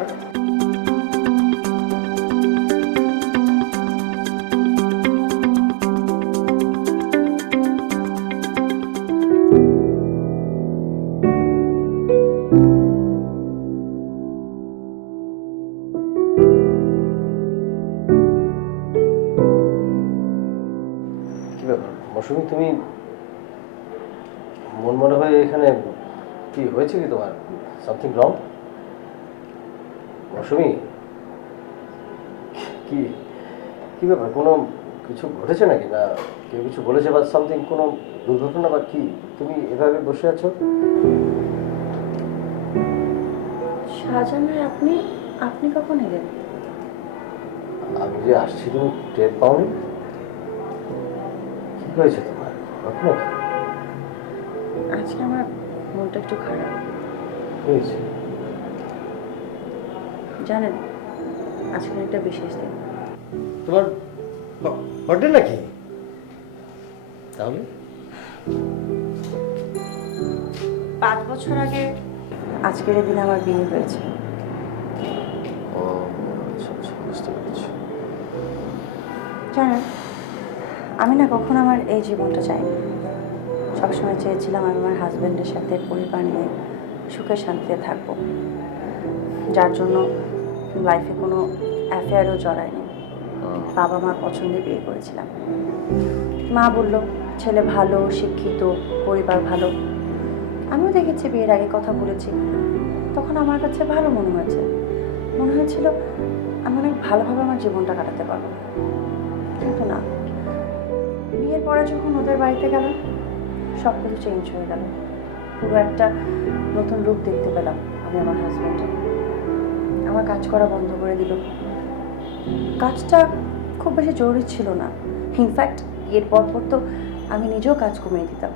কি ব্যাপার মৌসুমী, তুমি মন মনে হয়ে এখানে? কি হয়েছে কি তোমার? Something wrong? মৌসুমী, কি কি ব্যাপার? কোনো কিছু ঘটেছে নাকি? না কেউ কিছু বলেছে বা সামথিং, কোনো দুর্ঘটনা বা কি? তুমি এভাবে বসে আছো? শাহজাহান ভাই, আপনি কখন এলেন? আমি যে আসছি তুমি টের পাওনি? কি হয়েছে তোমার? ঘটনা কি আজকে আমার মনটা একটু খারাপ। হয়েছে? জানেন, আজকে একটা বিশেষ দিন। তোমার বার্থডে নাকি? তাহলে 5 বছর আগে আজকের এই দিনে আমার বিয়ে হয়েছে। ও আচ্ছা আচ্ছা, বুঝতে পেরেছি। জানেন, আমি না কখনো আমার এই জীবনটা চাইনি। সবসময় চেয়েছিলাম আমি আমার হাজব্যান্ডের সাথে পরিবার নিয়ে সুখে শান্তিতে থাকবো, যার জন্য লাইফে কোনো অ্যাফেয়ারও জড়ায়নি। বাবা মার পছন্দে বিয়ে করেছিলাম। মা বলল ছেলে ভালো, শিক্ষিত, পরিবার ভালো। আমিও দেখেছি, বিয়ের আগে কথা বলেছি, তখন আমার কাছে ভালো মনে হয়েছে। মনে হয়েছিল আমি অনেক ভালোভাবে আমার জীবনটা কাটাতে পারবো। কিন্তু না, বিয়ের পরে যখন ওদের বাড়িতে গেল সব কিছু চেঞ্জ হয়ে গেল। পুরো একটা নতুন রূপ দেখতে পেলাম আমি আমার হাজব্যান্ডের। আমার কাজ করা বন্ধ করে দিল। কাজটা খুব বেশি জরুরি ছিল না। ইনফ্যাক্ট বিয়ের পর তো আমি নিজেও কাজ কমিয়ে দিতাম।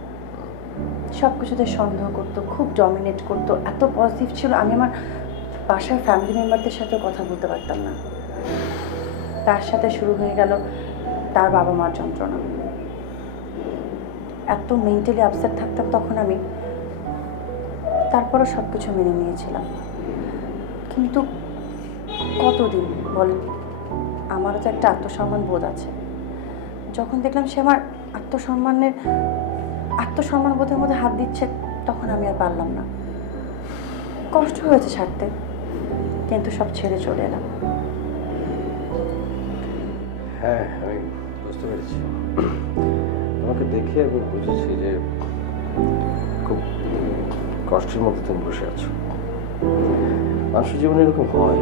সব কিছুতে সন্দেহ করতো, খুব ডমিনেট করতো, এত পজিটিভ ছিল আমি আমার বাসার ফ্যামিলি মেম্বারদের সাথেও কথা বলতে পারতাম না। তার সাথে শুরু হয়ে গেল তার বাবা মার যন্ত্রণা। এত মেন্টালি আপসেট থাকতাম তখন আমি। তারপরও সব কিছু মেনে নিয়েছিলাম। কিন্তু কতদিন বলেন, আমারও তো একটা আত্মসম্মান বোধ আছে। যখন দেখলাম সে আমার আত্মসম্মান বোধের মধ্যে হাত দিচ্ছে, তখন আমি আর পারলাম না। কষ্ট হয়েছে ছাড়তে, কিন্তু সব ছেড়ে চলে এলাম। হ্যাঁ, আমি বুঝতে পেরেছি। তোমাকে দেখে আমি বুঝেছি যে খুব কষ্টের মধ্যে তুমি বসে আছো। মানুষের জীবনে এরকম হয়,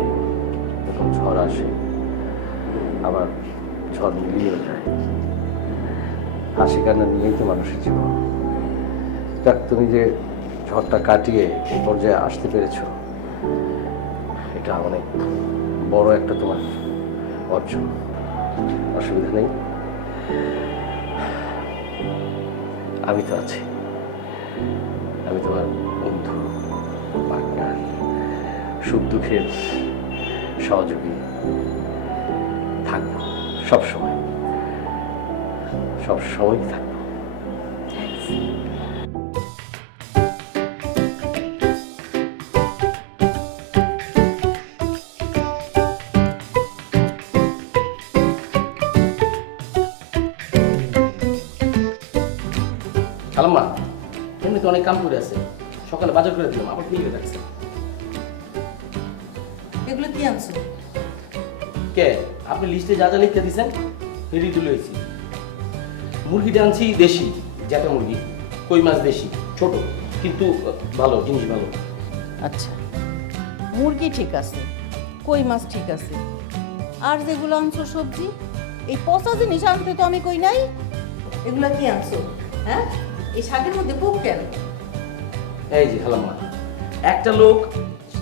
এরকম ঝড় আসে, আবার ঝড় মিলিয়েও যায়। হাসি কান্না নিয়েই তো মানুষের জীবন। যাক, তুমি যে ঝড়টা কাটিয়ে এই পর্যায়ে আসতে পেরেছো, এটা অনেক বড় একটা তোমার অর্জন। অসুবিধা নেই, আমি তো আছি। আমি তোমার বন্ধু, পার্টনার, সুখ দুঃখের সহযোগী থাকবো সবসময়, সবসময় থাকবো। খালাম্মা, এমনি তো অনেক কাম করে আছে, সকালে বাজার করে দিলাম, আবার ফিরে রাখছে। এগুলো কি আনছো? কে আপনি লিস্টে যা যা লিখতে দিয়েছেন রেডি তুলে হয়েছি। মুরগিটা আনছি দেশি, জ্যাঠা মুরগি, কই মাছ দেশি, ছোট কিন্তু ভালো জিনিস, ভালো। আচ্ছা, মুরগি ঠিক আছে, কই মাছ ঠিক আছে, আর যেগুলো আনছো সবজি, এই পচা জিনিস আনতে তো আমি কই নাই। এগুলো কি আনছো? হ্যাঁ, এই শাকের মধ্যে পোক কেন? এই যে খালাম্মা, একটা লোক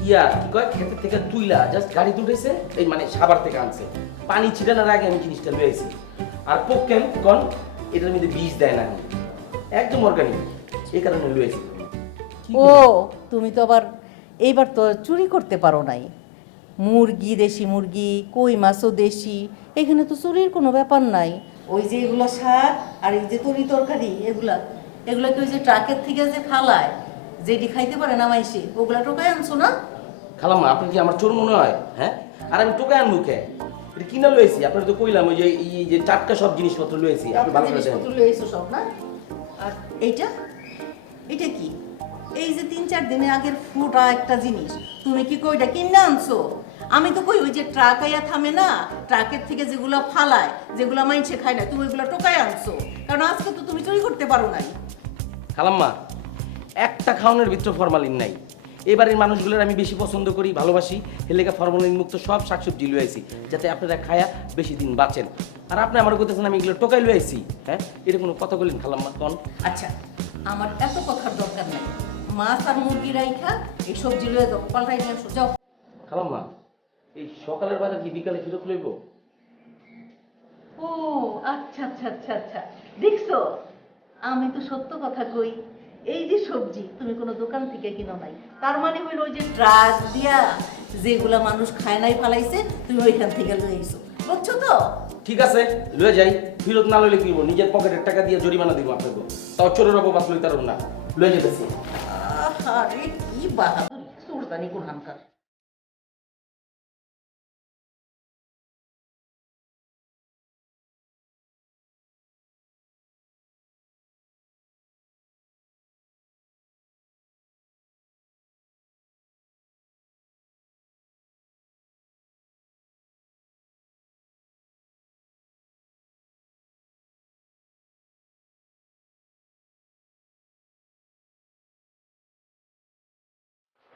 ইয়া কি কয় ক্ষেতের থেকে তুইলা জাস্ট গাড়ি তুলেছে, এই মানে সাভার থেকে আনছে, পানি ছিটানোর আগে আমি জিনিসটা লয়েছি। আর পোক কেন কন, এটার মধ্যে বীজ দেয় না, একদম অর্গানিক, এই কারণে লয়েছি। ও, তুমি তো আবার এইবার তো চুরি করতে পারো নাই। মুরগি দেশি মুরগি, কই মাছও দেশি, এখানে তো চুরির কোনো ব্যাপার নাই। ওই যে এগুলো শাক আর এই যে তরি তরকারি, এগুলা কি ওই যে ট্রাকের থেকে যে ফালায়, যেটি খাইতে পারে না মাইসে, ওগুলা টোকায় আনছো না? খালাম্মা, আপনি কি আমার চোর মনে হয়? হ্যাঁ, আর আমি টোকায় আনবো কে? এটা কিনা লয়েছি, আপনার তো কইলাম ওই যে এই যে টাটকা সব জিনিসপত্র লয়েছি, আপনি ভালো করে দেখেন। জিনিসপত্র লইছো সব না? আর এটা কি? এই যে 3-4 দিনের আগের ফুটা একটা জিনিস, তুমি কি কইটা কিনে আনছো? আমি তো কই ওই যে ট্রাক আইয়া থামে না, ট্রাকের থেকে যেগুলো ফালায়, যেগুলো মাইনছে খায় না, তুমি ওইগুলো টোকায় আনছো, কারণ আজকে তো তুমি চুরি করতে পারো নাই। খালাম্মা, একটা খাওয়ানোর ভিতরে ফরমালিন নাই। এবারের মানুষগুলোর আমি বেশি পছন্দ করি, ভালোবাসি, এলাকা ফরমালিন মুক্ত সব শাকসবজি লুয়েছি, যাতে আপনারা খায়া বেশি দিন বাঁচেন। আর আপনি আমার কইতেছেন আমি এগুলো টোকাই লুয়েছি? হ্যাঁ, এটা কোনো কথা বললেন খালাম্মা? কন। আচ্ছা, আমার এত কথার দরকার নাই। মাছ আর মুরগি রাইখা এই সবজি লয়ে যাও, পাল্টাই নিয়ে আসো, যাও। খালাম্মা, এই সকালের বাজার কি বিকালে ফেরত লইব? ও আচ্ছা আচ্ছা আচ্ছা আচ্ছা, দেখছো আমি তো সত্য কথা কই। এই যে সবজি তুমি কোনো দোকান থেকে কিনো নাই, তার মানে হইলো ওই যে ট্রাক দিয়া যেগুলা মানুষ খায় নাই ফালাইছে, তুমি ওইখান থেকে লয়ে আইছো, বুঝছো তো? ঠিক আছে, লয়ে যাই, ফেরত না লইলে কি হইব? নিজের পকেটের টাকা দিয়ে জরিমানা দিব আপনাকে, তাও চোরের অপবাদ লইতে পারুন না, লয়ে যেতেছি। আরে কি বাহাদুরি, সুরদানি কোনখানকার।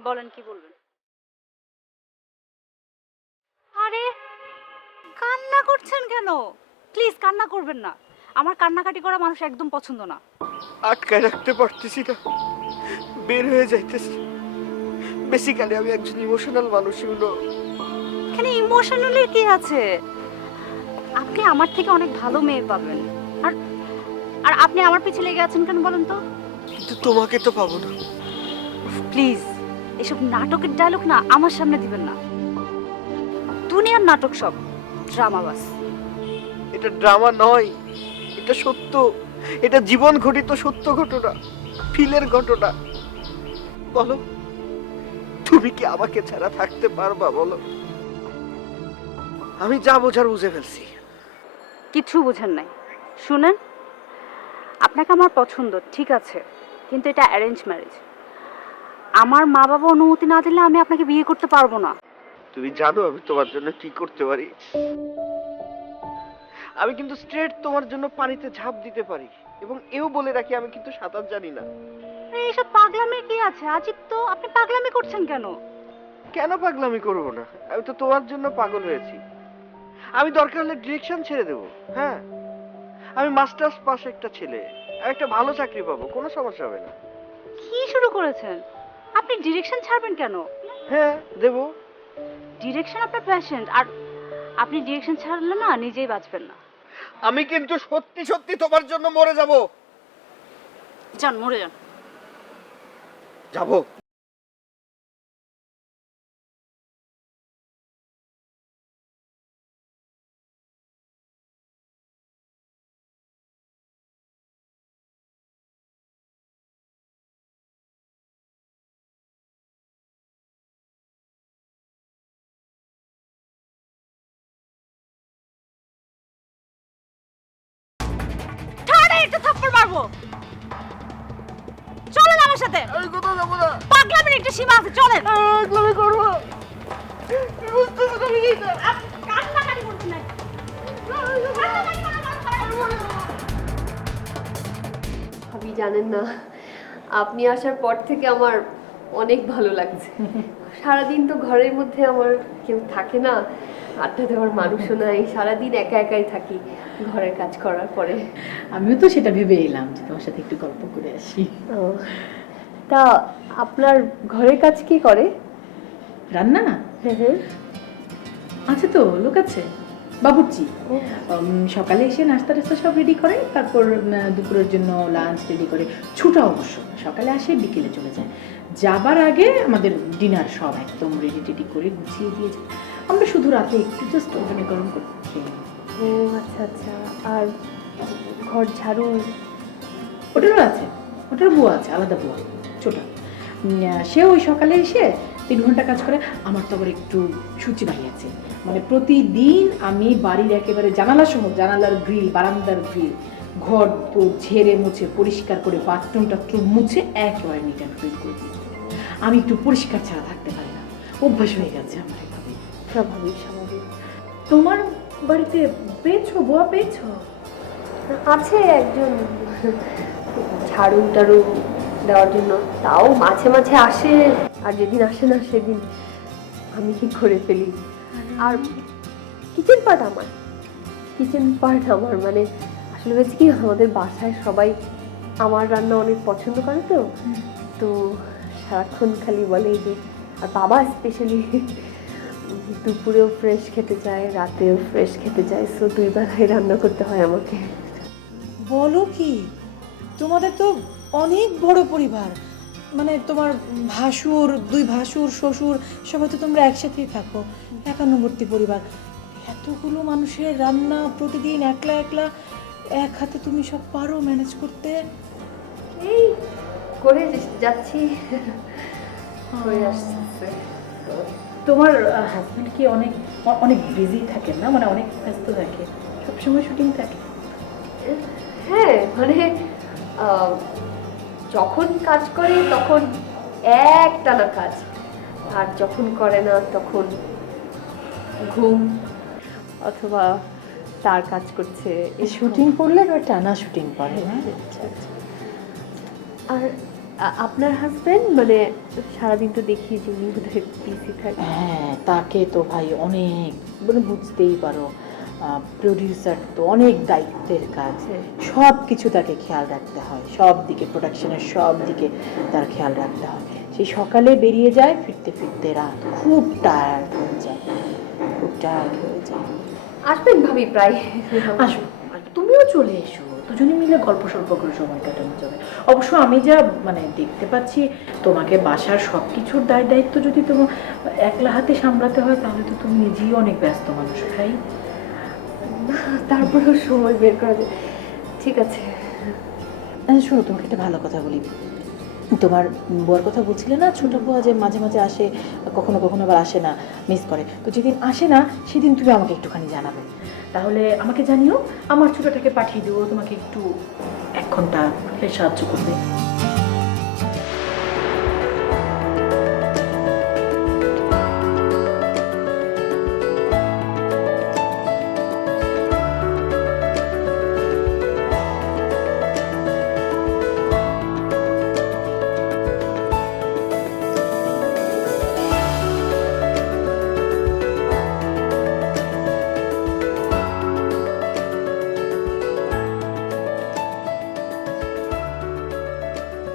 বলেন কি বলবেন? আরে কান্না করছেন কেন? প্লিজ কান্না করবেন না। আমার কান্নাকাটি করা মানুষ একদম পছন্দ না। আটকায় রাখতে পারতেছি না, বের হয়ে যাইতেছি। বেসিক্যালি আমি একজন ইমোশনাল মানুষ, এখানে ইমোশনালের কি আছে? আপনি আমার থেকে অনেক ভালো মেয়ে পাবেন। আর আর আপনি আমার পিছে লেগে আছেন কেন বলেন তো? কিন্তু তোমাকে তো পাবো না। প্লিজ এসব নাটকের ডায়লগ না আমার সামনে দিবেন না। দুনিয়ার নাটক সব ড্রামা বাস। এটা ড্রামা নয়, এটা সত্য। এটা জীবন ঘটিত সত্য ঘটনা, ফিলের ঘটনা। বলো, তুমি কি আমাকে ছাড়া থাকতে পারবা? বলো। আমি যা বোঝার বুঝে ফেলছি। কিছু বুঝেন নাই। শুনেন, আপনাকে আমার পছন্দ ঠিক আছে, কিন্তু এটা অ্যারেঞ্জ ম্যারেজ। আমার মা বাবা অনুমতি না দিলে আমি আপনাকে বিয়ে করতে পারবো না। তুমি জানো আমি তোমার জন্য কি করতে পারি? আমি কিন্তু স্ট্রেট তোমার জন্য পানিতে ঝাঁপ দিতে পারি, এবং এও বলে রাখি আমি কিন্তু সাঁতার জানি না। এইসব পাগলামির কি আছে? আজিব তো, আপনি পাগলামি করছেন কেন? কেন পাগলামি করবো না? আমি তো তোমার জন্য পাগল হয়েছি। আমি দরকার হলে ডিরেকশন ছেড়ে দেবো। হ্যাঁ, আমি মাস্টার্স পাস একটা ছেলে, আমি একটা ভালো চাকরি পাবো, কোনো সমস্যা হবে না। কি শুরু করেছেন? আপনি ডিরেকশন ছাড়বেন কেন? হ্যাঁ, দেবো। ডিরেকশন আপনার প্যাশন, আর আপনি ডিরেকশন ছাড়লে না নিজেই বাঁচবেন না। আমি কিন্তু সত্যি সত্যি তোমার জন্য মরে যাব। যান, মরে যান। যাবো। ঠাড়া একটা থাপ্পড় মারবো। চলেন আমার সাথে। আমি কোথাও যাবো না। পাগলামির একটা সীমা আছে, চলেন। পাগলামি করবো। বুঝতেছো না কি? কান্নাকাটি করছেন না। আপনি জানেন না, আপনি আসার পর থেকে আমার অনেক ভালো লাগছে। সারাদিন তো ঘরের মধ্যে আমার কেউ থাকে না, আড্ডা দেওয়ার মানুষও নাই, সারাদিন একা একাই থাকি ঘরের কাজ করার পরে। আমিও তো সেটা ভেবে এলাম যে তোমার সাথে একটু গল্প করে আসি। তা আপনার ঘরের কাজ কি করে? রান্না? হ্যাঁ হ্যাঁ, আছে তো, লোক আছে, বাবুর্চি। সকালে এসে নাস্তা টাস্তা সব রেডি করে, তারপর দুপুরের জন্য লাঞ্চ রেডি করে। ছুটা অবশ্য সকালে আসে, বিকেলে চলে যায়। যাবার আগে আমাদের ডিনার সব একদম রেডি টেডি করে গুছিয়ে দিয়ে যায়। আমরা শুধু রাতে একটু জাস্ট ওভেনে গরম করে খেয়ে নিই। ও আচ্ছা আচ্ছা। আর ঘর ঝাড়ু? ওটারও আছে, ওটার বুয়া আছে, আলাদা বুয়া, ছোটা। সে ওই সকালে এসে 3 ঘন্টা কাজ করে। আমার তো আবার একটু সূচি বাড়ি আছে, মানে প্রতিদিন আমি বাড়ির একেবারে জানালা সহ, জানালার গ্রিল, বারান্দার গ্রিল, ঘর তো ঝেড়ে মুছে পরিষ্কার করে বাথরুম টাথরুম মুছে একেবারে নিট অ্যান্ড ক্লিন করে দিই। আমি একটু পরিষ্কার ছাড়া থাকতে পারি না, অভ্যাস হয়ে গেছে আমার এভাবে। স্বাভাবিক স্বাভাবিক। তোমার বাড়িতে পেয়েছো, বুয়া পেয়েছো? আছে একজন ঝাড়ু টাড়ু দেওয়ার জন্য, তাও মাঝে মাঝে আসে, আর যেদিন আসে না সেদিন আমি কি করে ফেলি। আর কিচেন পার্ট আমার, মানে আসলে হয়েছে কি, আমাদের বাসায় সবাই আমার রান্না অনেক পছন্দ করে, তো সারাক্ষণ খালি বলে যে, আর বাবা স্পেশালি দুপুরেও ফ্রেশ খেতে চায়, রাতেও ফ্রেশ খেতে চায়, সো 2 বেলায় রান্না করতে হয় আমাকে। বলো কি, তোমাদের তো অনেক বড় পরিবার, মানে তোমার ভাসুর, 2 ভাসুর, শ্বশুর, সবাই তো তোমরা একসাথেই থাকো, একান্নবর্তী পরিবার। এতগুলো মানুষের রান্না প্রতিদিন একলা একলা এক হাতে তুমি সব পারো ম্যানেজ করতে? এই করে যাচ্ছি, হয়ে আসছে। তোমার হাজব্যান্ড কি অনেক অনেক বিজি থাকেন না, মানে অনেক ব্যস্ত থাকে, সবসময় শুটিং থাকে? হ্যাঁ, মানে যখন কাজ করে তখন একটানা কাজ, আর যখন করে না তখন ঘুম, অথবা তার কাজ করছে। শুটিং করলে টানা শুটিং করে। আর আপনার হাজবেন্ড মানে সারাদিন তো দেখি যে উনি বোধহয় বিজি থাকে। হ্যাঁ, তাকে তো ভাই অনেক মানে বুঝতেই পারো, প্রডিউসার তো অনেক দায়িত্বের কাজ, সব কিছু তাকে খেয়াল রাখতে হয়, সব দিকে প্রোডাকশনের সব দিকে তার খেয়াল রাখতে হয়। সেই সকালে বেরিয়ে যায়, ফিরতে ফিরতে রাত, খুব টায়ার্ড হয়ে যায়, খুব টায়ার্ড হয়ে যায়। আসবেন ভাবি প্রায়। আসো, তুমিও চলে এসো, দুজনে মিলে গল্প সল্প করে সময় কাটানো যাবে। অবশ্য আমি যা মানে দেখতে পাচ্ছি, তোমাকে বাসার সব কিছুর দায়িত্ব যদি তোমার একলা হাতে সামলাতে হয়, তাহলে তো তুমি নিজেই অনেক ব্যস্ত মানুষ, তাই? তারপরেও সময় বের করা যায়। ঠিক আছে। আচ্ছা শোনো, তোমাকে একটা ভালো কথা বলি। তোমার বউয়ের কথা বলছিলে না, ছোট বউ যে মাঝে মাঝে আসে, কখনো কখনো আবার আসে না, মিস করে। তো যেদিন আসে না সেদিন তুমি আমাকে একটুখানি জানাবে, তাহলে আমাকে জানিও, আমার ছোটটাকে পাঠিয়ে দেবো, তোমাকে একটু 1 ঘন্টা সাহায্য করবে।